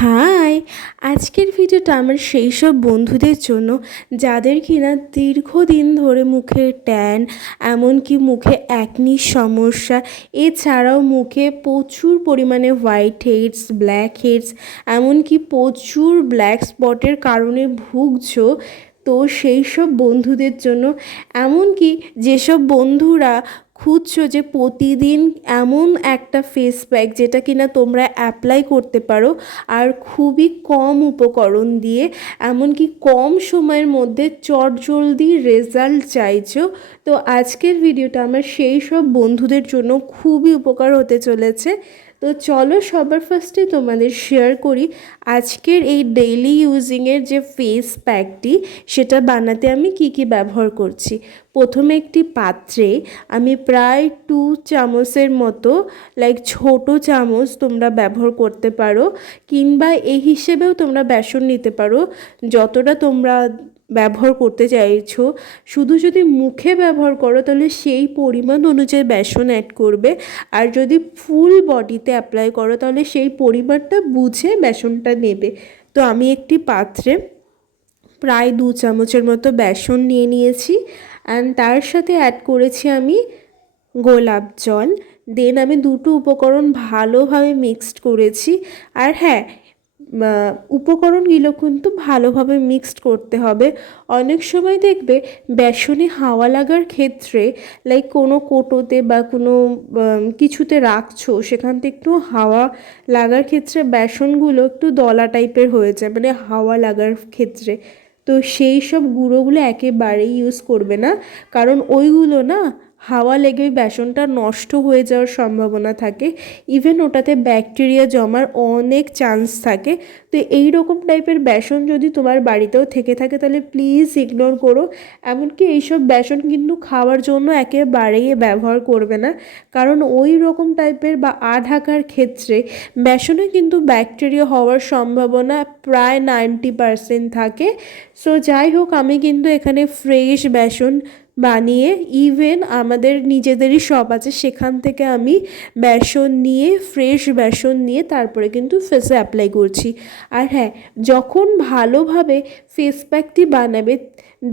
High, আজকের ভিডিওটা আমার সেই সব বন্ধুদের জন্য যাদের কিনা দীর্ঘদিন ধরে মুখে ট্যান, এমনকি মুখে অ্যাকনির সমস্যা, এছাড়াও মুখে প্রচুর পরিমাণে হোয়াইট হেডস, ব্ল্যাক হেডস, এমনকি প্রচুর ব্ল্যাক স্পটের কারণে ভুগছো। তো সেই সব বন্ধুদের জন্য, এমনকি যেসব বন্ধুরা খুঁজছো যে প্রতিদিন এমন একটা ফেস প্যাক যেটা কিনা তোমরা অ্যাপ্লাই করতে পারো আর খুবই কম উপকরণ দিয়ে, এমনকি কম সময়ের মধ্যে চটজলদি রেজাল্ট চাইছো, তো আজকের ভিডিওটা আমার সেই সব বন্ধুদের জন্য খুবই উপকার হতে চলেছে। তো চলো সবার ফার্স্টে তোমাদের শেয়ার করি আজকের এই ডেইলি ইউজিংয়ের যে ফেস প্যাকটি সেটা বানাতে আমি কি কি ব্যবহার করছি। প্রথমে একটি পাত্রে আমি প্রায় 2 চামচের মতো, লাইক ছোট চামচ তোমরা ব্যবহার করতে পারো, কিংবা এই হিসেবেও তোমরা বেসন নিতে পারো যতটা তোমরা ব্যবহার করতে চাইছো। শুধু যদি মুখে ব্যবহার করো তাহলে সেই পরিমাণ অনুযায়ী বেসন অ্যাড করবে, আর যদি ফুল বডিতে অ্যাপ্লাই করো তাহলে সেই পরিমাণটা বুঝে বেসনটা নেবে। তো আমি একটি পাত্রে প্রায় 2 চামচের মতো বেসন নিয়ে নিয়েছি, অ্যান্ড তার সাথে অ্যাড করেছি আমি গোলাপ জল। দেন আমি দুটো উপকরণ ভালোভাবে মিক্সড করেছি। আর হ্যাঁ, উপকরণগুলো কিন্তু ভালোভাবে মিক্সড করতে হবে। অনেক সময় দেখবে বেসনে হাওয়া লাগার ক্ষেত্রে, লাইক কোনো কোটোতে বা কোনো কিছুতে রাখছো, সেখান থেকে একটু হাওয়া লাগার ক্ষেত্রে বেসনগুলো একটু দলা টাইপের হয়ে যায়, মানে হাওয়া লাগার ক্ষেত্রে। তো সেই সব গুঁড়োগুলো একেবারেই ইউজ করবে না, কারণ ওইগুলো না হাওয়া লেগে বেসনটা নষ্ট হয়ে যাওয়ার সম্ভাবনা থাকে, ইভেন ওটাতে ব্যাকটেরিয়া জমার অনেক চান্স থাকে। তো এই রকম টাইপের বেসন যদি তোমার বাড়িতেও থেকে থাকে তাহলে প্লিজ ইগনোর করো। এমনকি এইসব বেসন কিন্তু খাওয়ার জন্য একেবারেই ব্যবহার করবে না, কারণ ওই রকম টাইপের বা ঢাকার ক্ষেত্রে বেসনে কিন্তু ব্যাকটেরিয়া হওয়ার সম্ভাবনা প্রায় 90% থাকে। সো যাই হোক, আমি কিন্তু এখানে ফ্রেশ বেসন বানিয়ে, ইভেন আমাদের নিজেদেরই শপ আছে সেখান থেকে আমি বেসন নিয়ে, ফ্রেশ বেসন নিয়ে তারপরে কিন্তু ফেসে অ্যাপ্লাই করছি। আর হ্যাঁ, যখন ভালোভাবে ফেস প্যাকটি বানাবে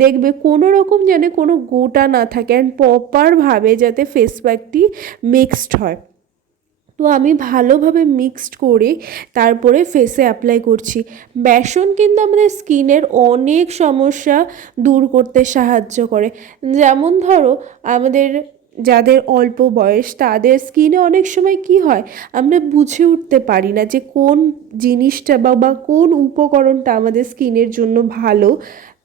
দেখবে কোনো রকম যেন কোনো গোটা না থাকে, অ্যান্ড প্রপারভাবে যাতে ফেস প্যাকটি মিক্সড হয়। তো আমি ভালোভাবে মিক্সড করে তারপরে ফেসে অ্যাপ্লাই করছি। বেসন কিন্তু আমাদের স্কিনের অনেক সমস্যা দূর করতে সাহায্য করে। যেমন ধরো, আমাদের যাদের অল্প বয়স তাদের স্কিনে অনেক সময় কি হয়, আমরা বুঝে উঠতে পারি না যে কোন জিনিসটা বা কোন উপকরণটা আমাদের স্কিনের জন্য ভালো।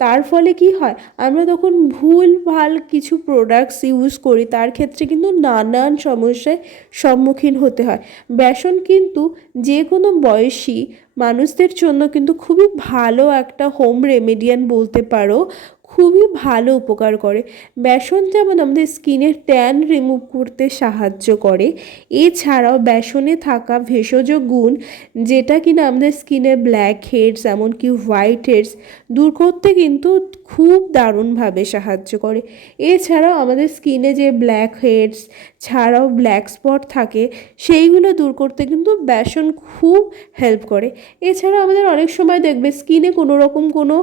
তার ফলে কি হয়, আমরা তখন ভুলভাল কিছু প্রোডাক্টস ইউজ করি, তার ক্ষেত্রে কিন্তু নানান সমস্যায় সম্মুখীন হতে হয়। বেসন কিন্তু যে কোনো বয়সী মানুষদের জন্য কিন্তু খুবই ভালো একটা হোম রেমেডিয়ান বলতে পারো, খুবই ভালো উপকার করে। বেসন যেমন আমাদের স্কিনের ট্যান রিমুভ করতে সাহায্য করে, এছাড়াও বেসনে থাকা ভেষজ গুণ যেটা কিনা আমাদের স্কিনে ব্ল্যাক হেডস, এমনকি হোয়াইট হেডস দূর করতে কিন্তু খুব দারুণভাবে সাহায্য করে। এছাড়াও আমাদের স্কিনে যে ব্ল্যাক হেডস ছাড়াও ব্ল্যাক স্পট থাকে সেইগুলো দূর করতে কিন্তু বেসন খুব হেল্প করে। এছাড়া আমাদের অনেক সময় দেখবে স্কিনে কোনো রকম কোনো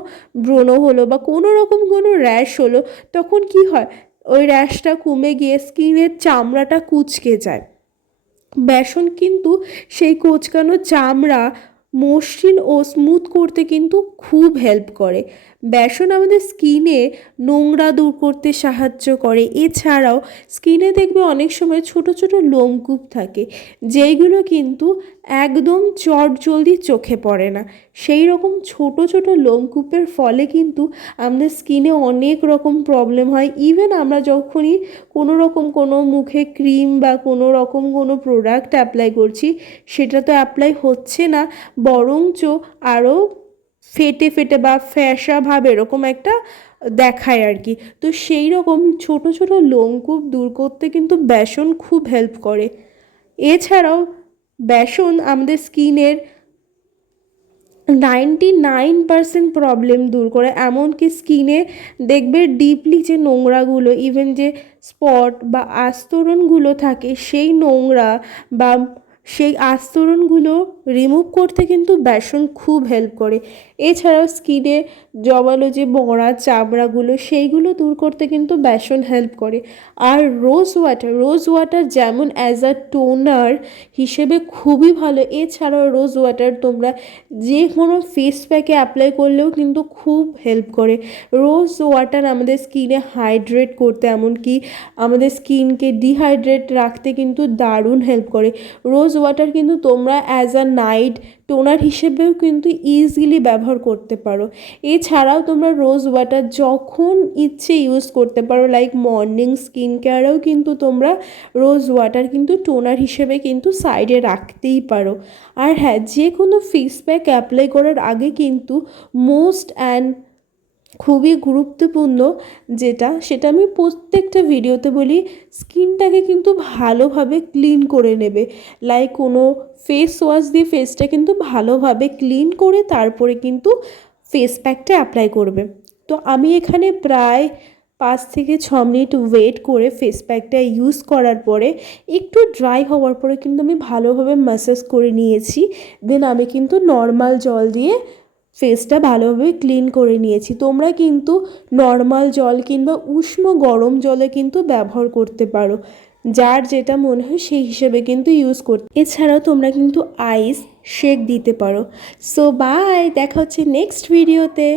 ব্রণ হলো বা কোনো রকম কোনো র্যাশ হলো, তখন কি হয়, ওই র্যাশটা কমে গিয়ে স্কিনের চামড়াটা কুঁচকে যায়। বেসন কিন্তু সেই কোঁচকানো চামড়া মসৃণ ও স্মুথ করতে কিন্তু খুব হেল্প করে। বেসন আমাদের স্কিনে নোংরা দূর করতে সাহায্য করে। এছাড়াও স্কিনে দেখবে অনেক সময় ছোট ছোট লোমকূপ থাকে, যেইগুলো কিন্তু একদম চটজলদি চোখে পড়ে না। সেই রকম ছোট ছোট লোমকূপের ফলে কিন্তু আমাদের স্কিনে অনেক রকম প্রবলেম হয়। ইভেন আমরা যখনই কোনো রকম কোনো মুখে ক্রিম বা কোনো রকম কোনো প্রোডাক্ট অ্যাপ্লাই করছি, সেটা তো অ্যাপ্লাই হচ্ছে না, বরঞ্চ আরও ফেটে ফেটে বা ফ্যাসা ভাব এরকম একটা দেখায় আর কি। তো সেই রকম ছোট ছোট লোমকূপ দূর করতে কিন্তু বেসন খুব হেল্প করে। এছাড়াও বেসন আমাদের স্কিনের 99% প্রবলেম দূর করে, এমনকি স্কিনে দেখবে ডিপলি যে নোংরাগুলো, ইভেন যে স্পট বা আস্তরণগুলো থাকে সেই নোংরা বা সেই আস্তরণগুলো রিমুভ করতে কিন্তু বেসন খুব হেল্প করে। এছাড়াও স্কিনে জমানো যে মরা চামড়াগুলো সেইগুলো দূর করতে কিন্তু বেসন হেল্প করে। আর রোজ ওয়াটার যেমন অ্যাজ আ টোনার হিসেবে খুবই ভালো, এছাড়াও রোজ ওয়াটার তোমরা যে কোনো ফেস প্যাকে অ্যাপ্লাই করলেও কিন্তু খুব হেল্প করে। রোজ ওয়াটার আমাদের স্কিনে হাইড্রেট করতে, এমনকি আমাদের স্কিনকে ডিহাইড্রেট রাখতে কিন্তু দারুণ হেল্প করে। রোজ ওয়াটার কিন্তু তোমরা অ্যাজ আ নাইট টোনার হিসেবেও কিন্তু ইজিলি ব্যবহার করতে পারো। এছাড়াও তোমরা রোজ ওয়াটার যখন ইচ্ছে ইউজ করতে পারো, লাইক মর্নিং স্কিন কেয়ারেও কিন্তু তোমরা রোজ ওয়াটার কিন্তু টোনার হিসেবে কিন্তু সাইডে রাখতেই পারো। আর হ্যাঁ, যে কোনো ফেস প্যাক অ্যাপ্লাই করার আগে কিন্তু মোস্ট অ্যান্ড খুবই গুরুত্বপূর্ণ সেটা আমি প্রত্যেকটা ভিডিওতে বলি, স্কিনটাকে কিন্তু ভালোভাবে ক্লিন করে নেবে। লাইক কোনো ফেস ওয়াশ দিয়ে ফেসটা কিন্তু ভালোভাবে ক্লিন করে তারপরে কিন্তু ফেস প্যাকটা অ্যাপ্লাই করবে। তো আমি এখানে প্রায় 5 থেকে 6 মিনিট ওয়েট করে ফেস প্যাকটা ইউজ করার পরে একটু ড্রাই হওয়ার পরে কিন্তু আমি ভালোভাবে ম্যাসাজ করে নিয়েছি। দেন আমি কিন্তু নর্মাল জল দিয়ে ফেসটা ভালোভাবে ক্লিন করে নিয়েছি। তোমরা কিন্তু নর্মাল জল কিংবা উষ্ণ গরম জলে কিন্তু ব্যবহার করতে পারো, যার যেটা মনে হয় সেই হিসেবে কিন্তু ইউজ করতে। এছাড়াও তোমরা কিন্তু আইস শেক দিতে পারো। সো বাই, দেখা হচ্ছে নেক্সট ভিডিওতে।